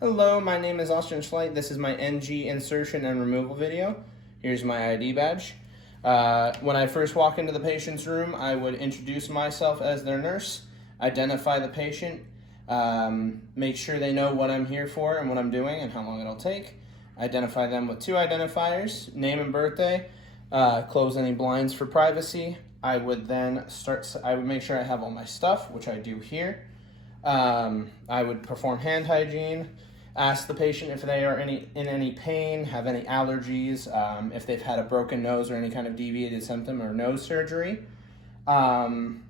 Hello, my name is Austin Schleight. This is my NG insertion and removal video. Here's my ID badge. When I first walk into the patient's room, I would introduce myself as their nurse, identify the patient, make sure they know what I'm here for and what I'm doing and how long it'll take, identify them with 2 identifiers, name and birthday, close any blinds for privacy. I would then I would make sure I have all my stuff, which I do here. I would perform hand hygiene, ask the patient if they are in any pain, have any allergies, if they've had a broken nose or any kind of deviated septum or nose surgery. And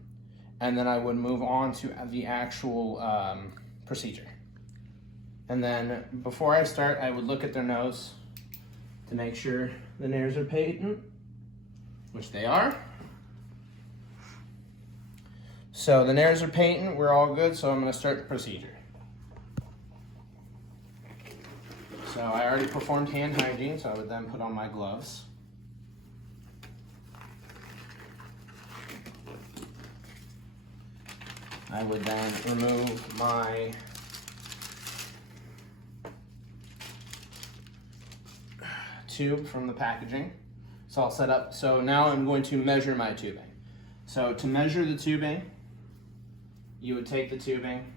then I would move on to the actual procedure. And then before I start, I would look at their nose to make sure the nares are patent, which they are. So the nares are patent, we're all good, so I'm going to start the procedure. So I already performed hand hygiene, so I would then put on my gloves. I would then remove my tube from the packaging. It's all set up. So now I'm going to measure my tubing. So to measure the tubing, you would take the tubing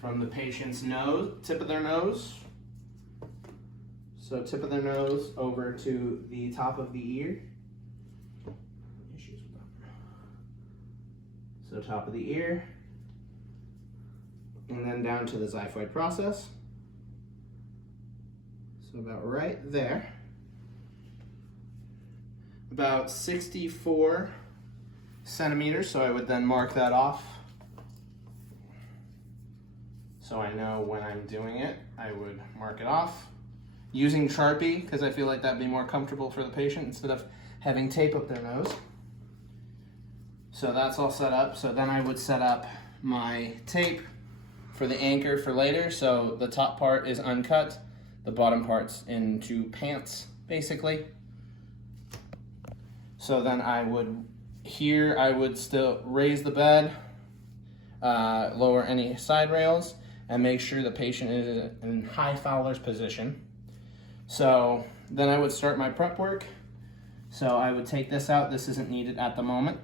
from the patient's nose, tip of their nose. So tip of their nose over to the top of the ear. So top of the ear, and then down to the xiphoid process. So about right there. About 64 centimeters, so I would then mark that off. So I know when I'm doing it, I would mark it off. Using Sharpie, because I feel like that'd be more comfortable for the patient instead of having tape up their nose. So that's all set up. So then I would set up my tape for the anchor for later. So the top part is uncut, the bottom part's into pants, basically. So then I would still raise the bed, lower any side rails, and make sure the patient is in high Fowler's position. So then I would start my prep work. So I would take this out. This isn't needed at the moment.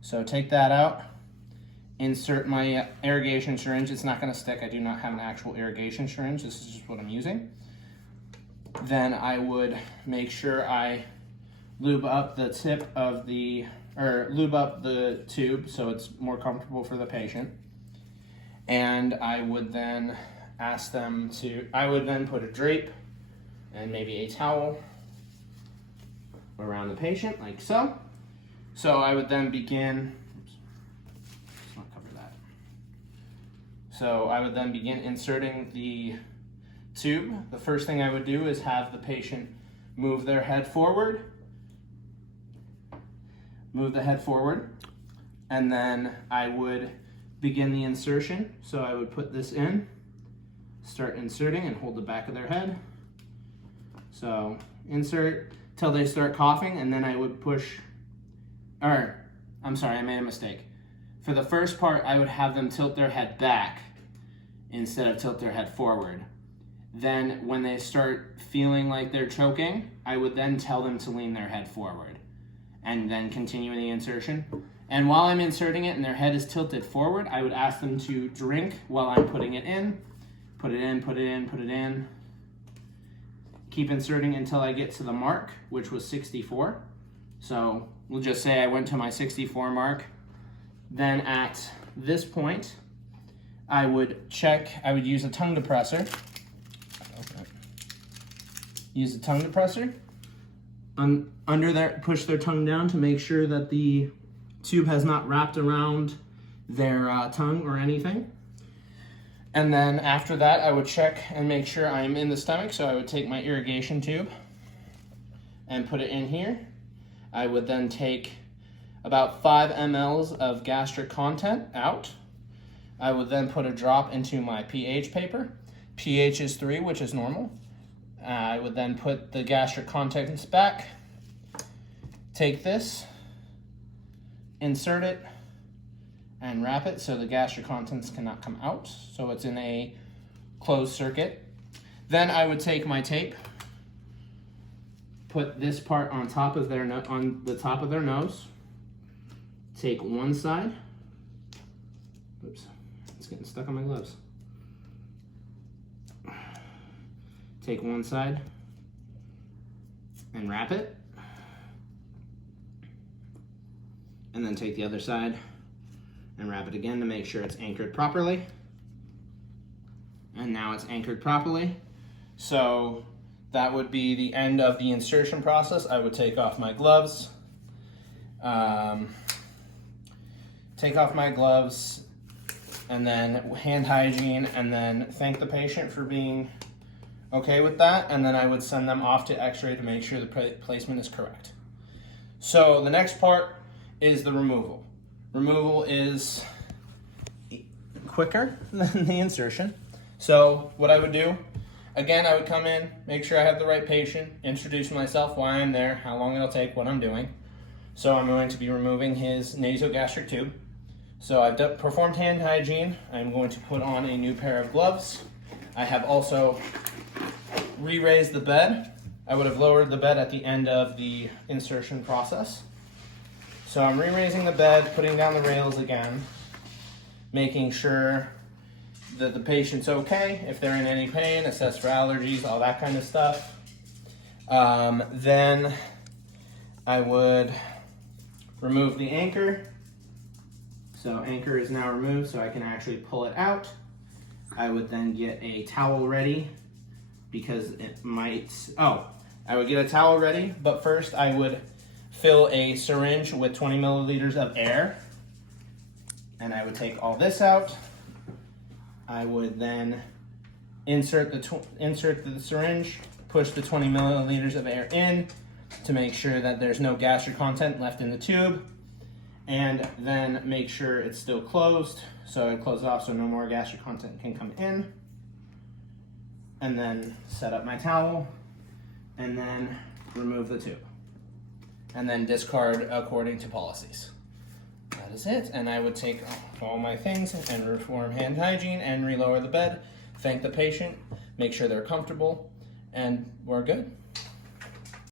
So take that out, insert my irrigation syringe. It's not gonna stick. I do not have an actual irrigation syringe. This is just what I'm using. Then I would make sure I lube up the lube up the tube so it's more comfortable for the patient. And I would then I would then put a drape and maybe a towel around the patient, like so. So I would then begin, let's not cover that. So I would then begin inserting the tube. The first thing I would do is have the patient move their head forward, and then I would begin the insertion. So I would put this in, start inserting and hold the back of their head. So insert till they start coughing, and then I would I'm sorry, I made a mistake. For the first part, I would have them tilt their head back instead of tilt their head forward. Then when they start feeling like they're choking, I would then tell them to lean their head forward and then continue the insertion. And while I'm inserting it and their head is tilted forward, I would ask them to drink while I'm putting it in. Put it in, put it in, put it in. Keep inserting until I get to the mark, which was 64. So we'll just say I went to my 64 mark. Then at this point, I would use a tongue depressor. Use a tongue depressor. Under there, push their tongue down to make sure that the tube has not wrapped around their tongue or anything. And then after that, I would check and make sure I'm in the stomach. So I would take my irrigation tube and put it in here. I would then take about 5 mLs of gastric content out. I would then put a drop into my pH paper. pH is 3, which is normal. I would then put the gastric contents back, take this, insert it, and wrap it so the gastric contents cannot come out. So it's in a closed circuit. Then I would take my tape, put this part on top of their on the top of their nose. Take one side. Oops, it's getting stuck on my gloves. Take one side and wrap it. And then take the other side and wrap it again to make sure it's anchored properly. And now it's anchored properly. So that would be the end of the insertion process. I would take off my gloves. And then hand hygiene, and then thank the patient for being okay with that, and then I would send them off to x-ray to make sure the placement is correct. So the next part is the removal. Removal is quicker than the insertion. So what I would do, again, I would come in, make sure I have the right patient, introduce myself, why I'm there, how long it'll take, what I'm doing. So I'm going to be removing his nasogastric tube. So I've performed hand hygiene. I'm going to put on a new pair of gloves. I have also re-raised the bed. I would have lowered the bed at the end of the insertion process. So I'm re-raising the bed, putting down the rails again, making sure that the patient's okay, if they're in any pain, assess for allergies, all that kind of stuff. Then I would remove the anchor. So anchor is now removed, so I can actually pull it out. I would then get a towel ready because it might, I would get a towel ready, but first I would fill a syringe with 20 milliliters of air. And I would take all this out. I would then insert the syringe, push the 20 milliliters of air in to make sure that there's no gastric content left in the tube, and then make sure it's still closed. So I close it off so no more gastric content can come in. And then set up my towel, and then remove the tube. And then discard according to policies. That is it. And I would take all my things and perform hand hygiene and relower the bed, thank the patient, make sure they're comfortable, and we're good.